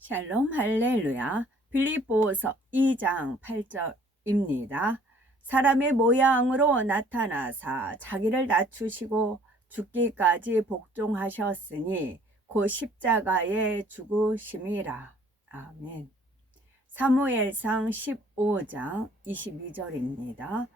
샬롬 할렐루야. 빌립보서 2장 8절입니다. 사람의 모양으로 나타나사 자기를 낮추시고 죽기까지 복종하셨으니 곧 십자가에 죽으심이라. 아멘. 사무엘상 15장 22절입니다.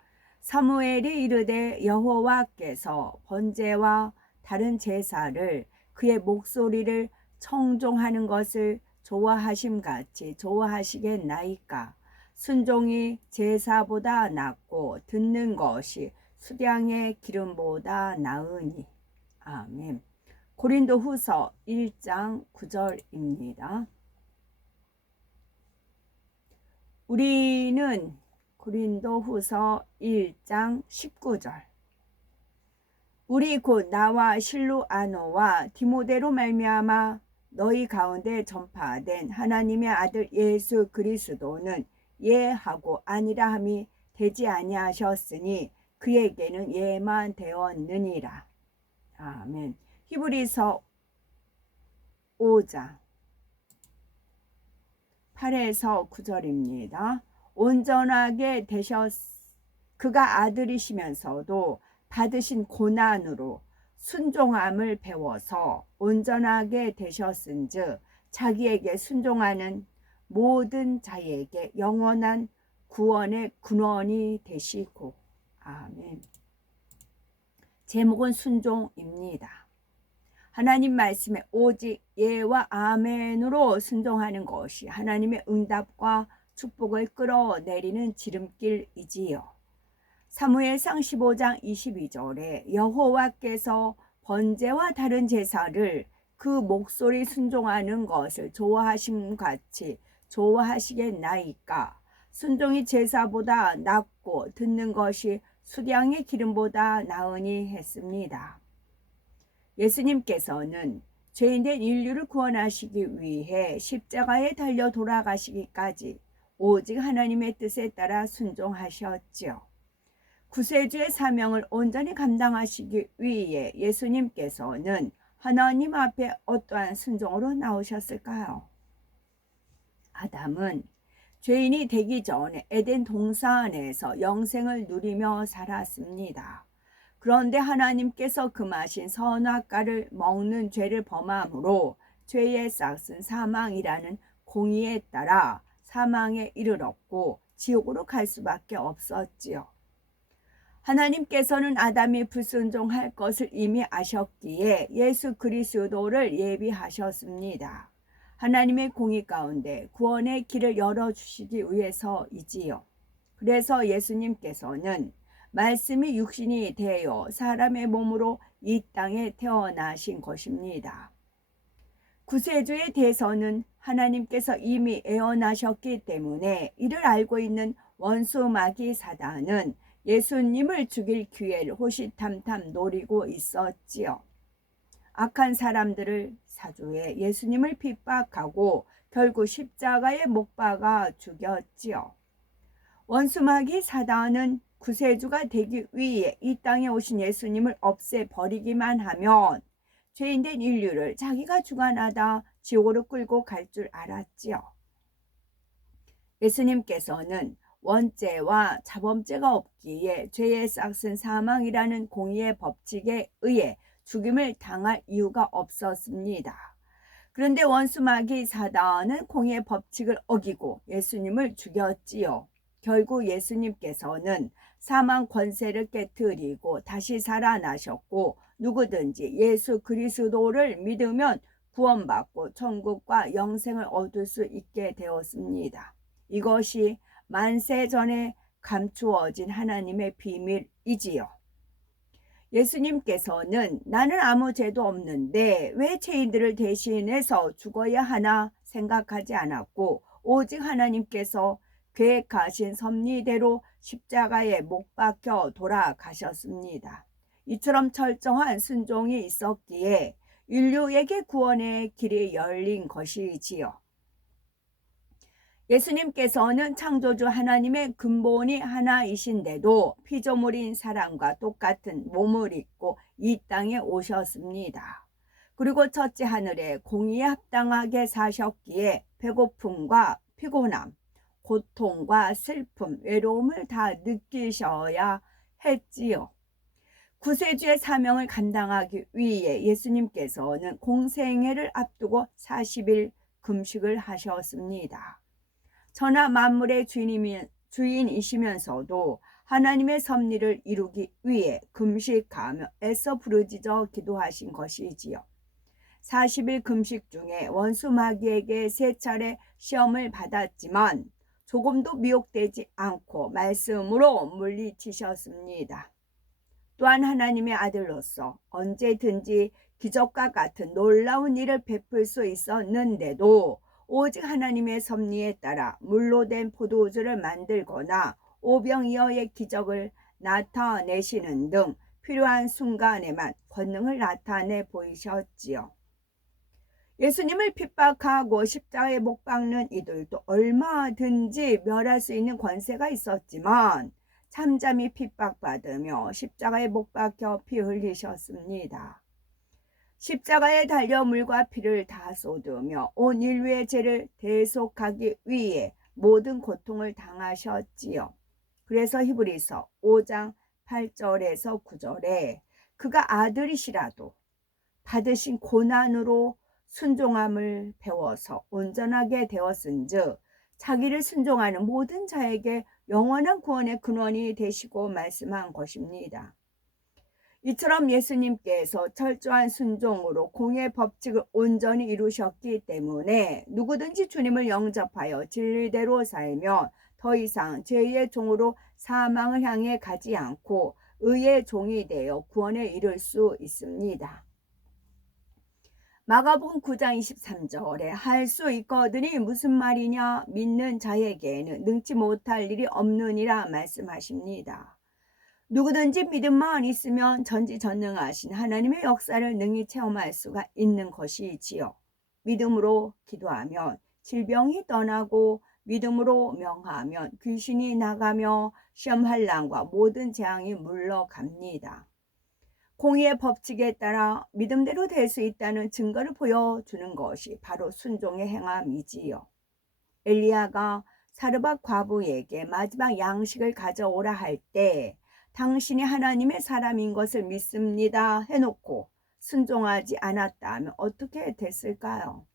사무엘이 이르되 여호와께서 번제와 다른 제사를 그의 목소리를 청종하는 것을 좋아하심같이 좋아하시겠나이까. 순종이 제사보다 낫고 듣는 것이 수량의 기름보다 나으니. 아멘. 고린도후서 1장 9절입니다. 우리는 고린도후서 1장 19절. 우리 곧 나와 실루아노와 디모데로 말미암아 너희 가운데 전파된 하나님의 아들 예수 그리스도는 예하고 아니라 함이 되지 아니하셨으니 그에게는 예만 되었느니라. 아멘. 히브리서 5장 8에서 9절입니다. 온전하게 그가 아들이시면서도 받으신 고난으로 순종함을 배워서 온전하게 되셨은즉 자기에게 순종하는 모든 자에게 영원한 구원의 근원이 되시고. 아멘. 제목은 순종입니다. 하나님 말씀에 오직 예와 아멘으로 순종하는 것이 하나님의 응답과 축복을 끌어내리는 지름길이지요. 사무엘상 15장 22절에 여호와께서 번제와 다른 제사를 그 목소리 순종하는 것을 좋아하심같이 좋아하시겠나이까. 순종이 제사보다 낫고 듣는 것이 수량의 기름보다 나으니 했습니다. 예수님께서는 죄인된 인류를 구원하시기 위해 십자가에 달려 돌아가시기까지 오직 하나님의 뜻에 따라 순종하셨지요. 구세주의 사명을 온전히 감당하시기 위해 예수님께서는 하나님 앞에 어떠한 순종으로 나오셨을까요? 아담은 죄인이 되기 전에 에덴 동산에서 영생을 누리며 살았습니다. 그런데 하나님께서 금하신 선악과를 먹는 죄를 범함으로 죄의 싹은 사망이라는 공의에 따라 사망에 이르렀고 지옥으로 갈 수밖에 없었지요. 하나님께서는 아담이 불순종할 것을 이미 아셨기에 예수 그리스도를 예비하셨습니다. 하나님의 공의 가운데 구원의 길을 열어주시기 위해서이지요. 그래서 예수님께서는 말씀이 육신이 되어 사람의 몸으로 이 땅에 태어나신 것입니다. 구세주에 대해서는 하나님께서 이미 예언하셨기 때문에 이를 알고 있는 원수 마귀 사단은 예수님을 죽일 기회를 호시탐탐 노리고 있었지요. 악한 사람들을 사주해 예수님을 핍박하고 결국 십자가에 못 박아 죽였지요. 원수 마귀 사단은 구세주가 되기 위해 이 땅에 오신 예수님을 없애버리기만 하면 죄인된 인류를 자기가 주관하다 지옥으로 끌고 갈 줄 알았지요. 예수님께서는 원죄와 자범죄가 없기에 죄의 싹은 사망이라는 공의의 법칙에 의해 죽임을 당할 이유가 없었습니다. 그런데 원수 마귀 사단은 공의의 법칙을 어기고 예수님을 죽였지요. 결국 예수님께서는 사망 권세를 깨뜨리고 다시 살아나셨고 누구든지 예수 그리스도를 믿으면 구원받고 천국과 영생을 얻을 수 있게 되었습니다. 이것이 만세 전에 감추어진 하나님의 비밀이지요. 예수님께서는 나는 아무 죄도 없는데 왜 죄인들을 대신해서 죽어야 하나 생각하지 않았고 오직 하나님께서 계획하신 섭리대로 십자가에 못 박혀 돌아가셨습니다. 이처럼 철저한 순종이 있었기에 인류에게 구원의 길이 열린 것이지요. 예수님께서는 창조주 하나님의 근본이 하나이신데도 피조물인 사람과 똑같은 몸을 입고 이 땅에 오셨습니다. 그리고 첫째 하늘에 공의에 합당하게 사셨기에 배고픔과 피곤함, 고통과 슬픔, 외로움을 다 느끼셔야 했지요. 구세주의 사명을 감당하기 위해 예수님께서는 공생애를 앞두고 40일 금식을 하셨습니다. 천하 만물의 주인이시면서도 하나님의 섭리를 이루기 위해 금식하며 애써 부르짖어 기도하신 것이지요. 40일 금식 중에 원수 마귀에게 3차례 시험을 받았지만 조금도 미혹되지 않고 말씀으로 물리치셨습니다. 또한 하나님의 아들로서 언제든지 기적과 같은 놀라운 일을 베풀 수 있었는데도 오직 하나님의 섭리에 따라 물로 된 포도주를 만들거나 오병이어의 기적을 나타내시는 등 필요한 순간에만 권능을 나타내 보이셨지요. 예수님을 핍박하고 십자가에 못 박는 이들도 얼마든지 멸할 수 있는 권세가 있었지만 잠잠히 핍박받으며 십자가에 못 박혀 피 흘리셨습니다. 십자가에 달려 물과 피를 다 쏟으며 온 인류의 죄를 대속하기 위해 모든 고통을 당하셨지요. 그래서 히브리서 5장 8절에서 9절에 그가 아들이시라도 받으신 고난으로 순종함을 배워서 온전하게 되었은즉 자기를 순종하는 모든 자에게 영원한 구원의 근원이 되시고 말씀한 것입니다. 이처럼 예수님께서 철저한 순종으로 공의 법칙을 온전히 이루셨기 때문에 누구든지 주님을 영접하여 진리대로 살면 더 이상 죄의 종으로 사망을 향해 가지 않고 의의 종이 되어 구원에 이를 수 있습니다. 마가복음 9장 23절에 할 수 있거든이 무슨 말이냐, 믿는 자에게는 능치 못할 일이 없느니라 말씀하십니다. 누구든지 믿음만 있으면 전지전능하신 하나님의 역사를 능히 체험할 수가 있는 것이지요. 믿음으로 기도하면 질병이 떠나고 믿음으로 명하면 귀신이 나가며 시험환난과 모든 재앙이 물러갑니다. 공의의 법칙에 따라 믿음대로 될 수 있다는 증거를 보여주는 것이 바로 순종의 행함이지요. 엘리야가 사르밧 과부에게 마지막 양식을 가져오라 할 때 당신이 하나님의 사람인 것을 믿습니다 해놓고 순종하지 않았다면 어떻게 됐을까요?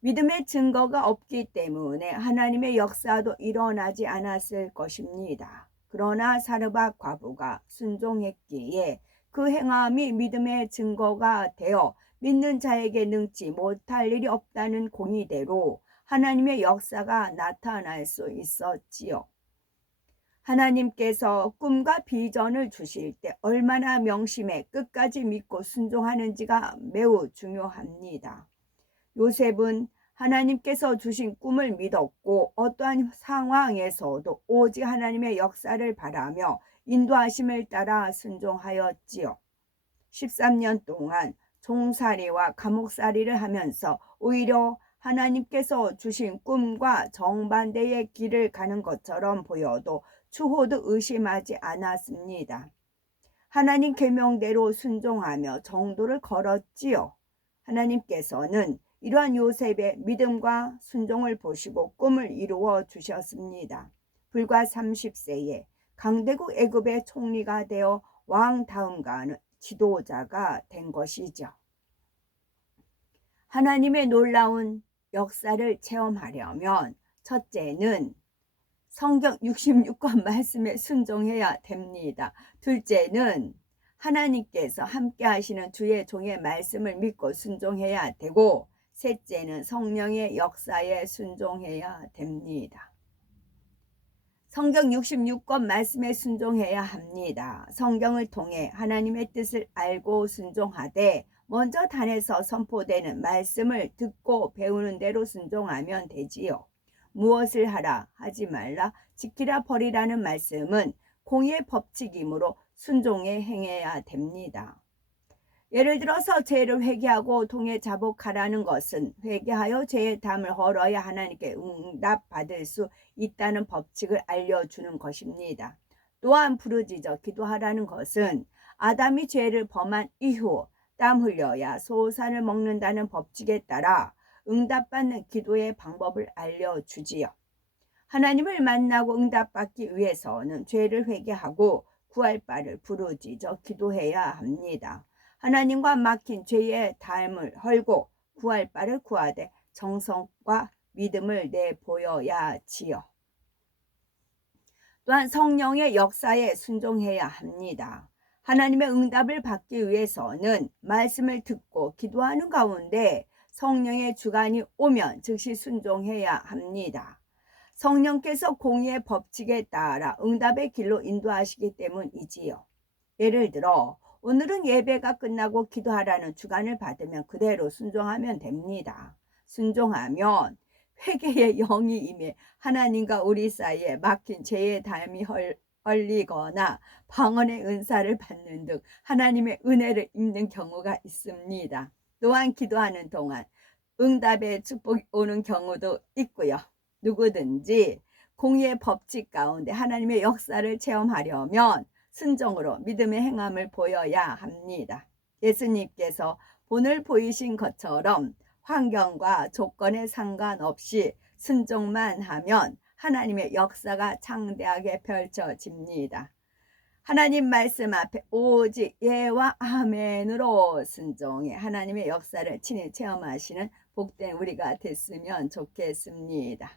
믿음의 증거가 없기 때문에 하나님의 역사도 일어나지 않았을 것입니다. 그러나 사르밧 과부가 순종했기에 그 행함이 믿음의 증거가 되어 믿는 자에게 능치 못할 일이 없다는 공의대로 하나님의 역사가 나타날 수 있었지요. 하나님께서 꿈과 비전을 주실 때 얼마나 명심해 끝까지 믿고 순종하는지가 매우 중요합니다. 요셉은 하나님께서 주신 꿈을 믿었고 어떠한 상황에서도 오직 하나님의 역사를 바라며 인도하심을 따라 순종하였지요. 13년 동안 종살이와 감옥살이를 하면서 오히려 하나님께서 주신 꿈과 정반대의 길을 가는 것처럼 보여도 추호도 의심하지 않았습니다. 하나님 계명대로 순종하며 정도를 걸었지요. 하나님께서는 이러한 요셉의 믿음과 순종을 보시고 꿈을 이루어 주셨습니다. 불과 30세에 강대국 애굽의 총리가 되어 왕 다음가는 지도자가 된 것이죠. 하나님의 놀라운 역사를 체험하려면 첫째는 성경 66권 말씀에 순종해야 됩니다. 둘째는 하나님께서 함께 하시는 주의 종의 말씀을 믿고 순종해야 되고, 셋째는 성령의 역사에 순종해야 됩니다. 성경 66권 말씀에 순종해야 합니다. 성경을 통해 하나님의 뜻을 알고 순종하되 먼저 단에서 선포되는 말씀을 듣고 배우는 대로 순종하면 되지요. 무엇을 하라 하지 말라 지키라 버리라는 말씀은 공의의 법칙이므로 순종에 행해야 됩니다. 예를 들어서 죄를 회개하고 통해 자복하라는 것은 회개하여 죄의 담을 헐어야 하나님께 응답받을 수 있다는 법칙을 알려주는 것입니다. 또한 부르짖어 기도하라는 것은 아담이 죄를 범한 이후 땀 흘려야 소산을 먹는다는 법칙에 따라 응답받는 기도의 방법을 알려주지요. 하나님을 만나고 응답받기 위해서는 죄를 회개하고 구할 바를 부르짖어 기도해야 합니다. 하나님과 막힌 죄의 담을 헐고 구할 바를 구하되 정성과 믿음을 내보여야 지요. 또한 성령의 역사에 순종해야 합니다. 하나님의 응답을 받기 위해서는 말씀을 듣고 기도하는 가운데 성령의 주관이 오면 즉시 순종해야 합니다. 성령께서 공의의 법칙에 따라 응답의 길로 인도하시기 때문이지요. 예를 들어 오늘은 예배가 끝나고 기도하라는 주관을 받으면 그대로 순종하면 됩니다. 순종하면 회개의 영이 임해 하나님과 우리 사이에 막힌 죄의 담이 헐리거나 방언의 은사를 받는 등 하나님의 은혜를 입는 경우가 있습니다. 또한 기도하는 동안 응답의 축복이 오는 경우도 있고요. 누구든지 공의의 법칙 가운데 하나님의 역사를 체험하려면 순종으로 믿음의 행함을 보여야 합니다. 예수님께서 본을 보이신 것처럼 환경과 조건에 상관없이 순종만 하면 하나님의 역사가 창대하게 펼쳐집니다. 하나님 말씀 앞에 오직 예와 아멘으로 순종해 하나님의 역사를 친히 체험하시는 복된 우리가 됐으면 좋겠습니다.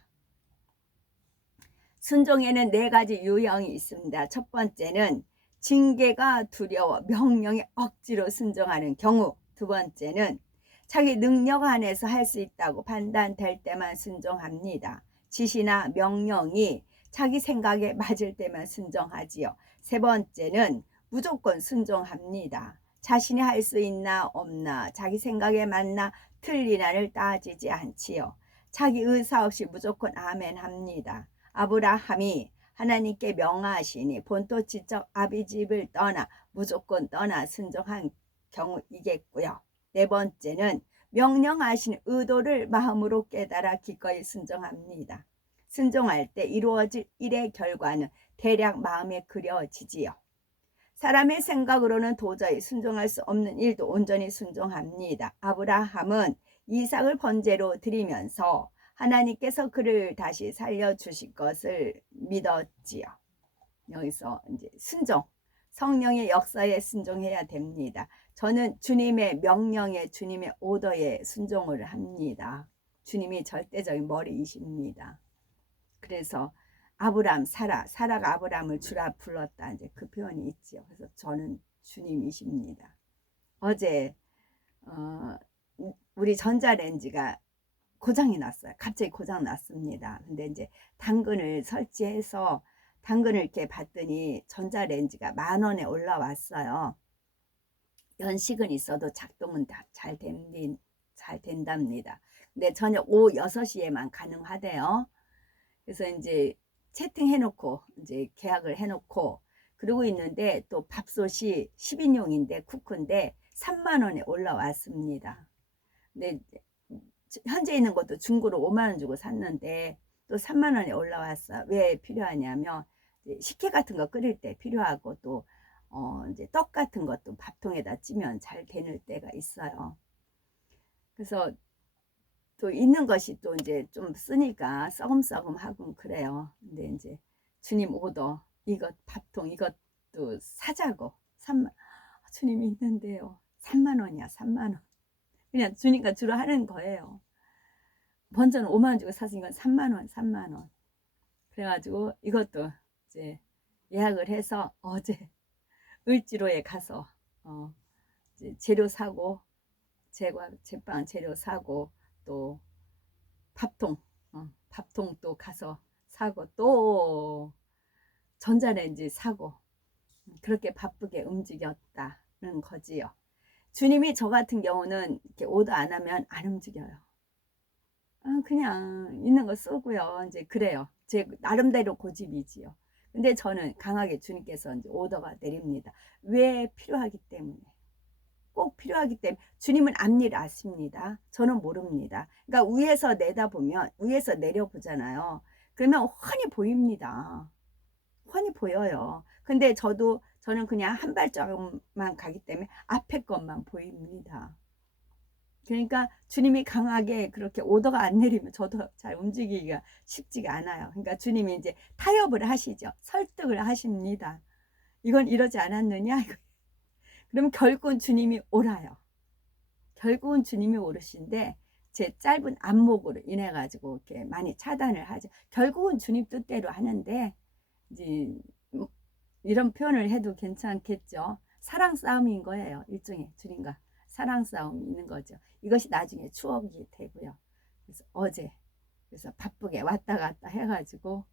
순종에는 4가지 유형이 있습니다. 첫 번째는 징계가 두려워 명령에 억지로 순종하는 경우, 두 번째는 자기 능력 안에서 할 수 있다고 판단될 때만 순종합니다. 지시나 명령이 자기 생각에 맞을 때만 순종하지요. 세 번째는 무조건 순종합니다. 자신이 할 수 있나 없나, 자기 생각에 맞나 틀리나를 따지지 않지요. 자기 의사 없이 무조건 아멘 합니다. 아브라함이 하나님께 명하시니 본토 지적 아비집을 떠나 무조건 떠나 순종한 경우이겠고요. 네 번째는 명령하신 의도를 마음으로 깨달아 기꺼이 순종합니다. 순종할 때 이루어질 일의 결과는 대략 마음에 그려지지요. 사람의 생각으로는 도저히 순종할 수 없는 일도 온전히 순종합니다. 아브라함은 이삭을 번제로 드리면서 하나님께서 그를 다시 살려주실 것을 믿었지요. 여기서 이제 순종, 성령의 역사에 순종해야 됩니다. 저는 주님의 명령에, 주님의 오더에 순종을 합니다. 주님이 절대적인 머리이십니다. 그래서 아브람, 사라가 아브람을 주라 불렀다. 이제 그 표현이 있지요. 그래서 저는 주님이십니다. 어제 우리 전자레인지가 고장이 났어요. 갑자기 고장 났습니다. 근데 이제 당근을 설치해서 당근을 이렇게 봤더니 전자레인지가 10,000원에 올라왔어요. 연식은 있어도 작동은 다 잘 된답니다. 근데 저녁 오후 6시에만 가능하대요. 그래서 이제 채팅해놓고 이제 계약을 해놓고 그러고 있는데 또 밥솥이 10인용인데 쿠크인데 30,000원에 올라왔습니다. 근데 현재 있는 것도 중고로 50,000원 주고 샀는데 또 30,000원에 올라왔어요. 왜 필요하냐면 식혜 같은 거 끓일 때 필요하고 또 이제 떡 같은 것도 밥통에다 찌면 잘 되는 때가 있어요. 그래서 또 있는 것이 또 이제 좀 쓰니까 썩음썩음하고 그래요. 근데 이제 주님 오더 이것 밥통 이것도 사자고 주님이 있는데요. 30,000원이야 30,000원. 그냥 주니까 주로 하는 거예요. 먼저는 50,000원 주고 샀으니까 30,000원. 그래가지고 이것도 이제 예약을 해서 어제 을지로에 가서 이제 재료 사고 제빵 재료 사고 또 밥통 또 가서 사고 또 전자레인지 사고 그렇게 바쁘게 움직였다는 거지요. 주님이 저 같은 경우는 이렇게 오더 안 하면 안 움직여요. 그냥 있는 거 쓰고요. 이제 그래요. 제 나름대로 고집이지요. 근데 저는 강하게 주님께서 이제 오더가 내립니다. 왜 필요하기 때문에. 꼭 필요하기 때문에 주님은 앞일 아십니다. 저는 모릅니다. 그러니까 위에서 내다보면 위에서 내려보잖아요. 그러면 훤히 보입니다. 훤히 보여요. 근데 저는 그냥 한 발짝만 가기 때문에 앞에 것만 보입니다. 그러니까 주님이 강하게 그렇게 오더가 안 내리면 저도 잘 움직이기가 쉽지가 않아요. 그러니까 주님이 이제 타협을 하시죠. 설득을 하십니다. 이건 이러지 않았느냐? 그럼 결국은 주님이 오라요. 결국은 주님이 오르신데 제 짧은 안목으로 인해 가지고 이렇게 많이 차단을 하죠. 결국은 주님 뜻대로 하는데 이제 이런 표현을 해도 괜찮겠죠. 사랑 싸움인 거예요. 일종의 주님과 사랑 싸움이 있는 거죠. 이것이 나중에 추억이 되고요. 그래서 어제 그래서 바쁘게 왔다 갔다 해가지고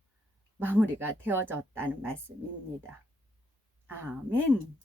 마무리가 되어졌다는 말씀입니다. 아멘.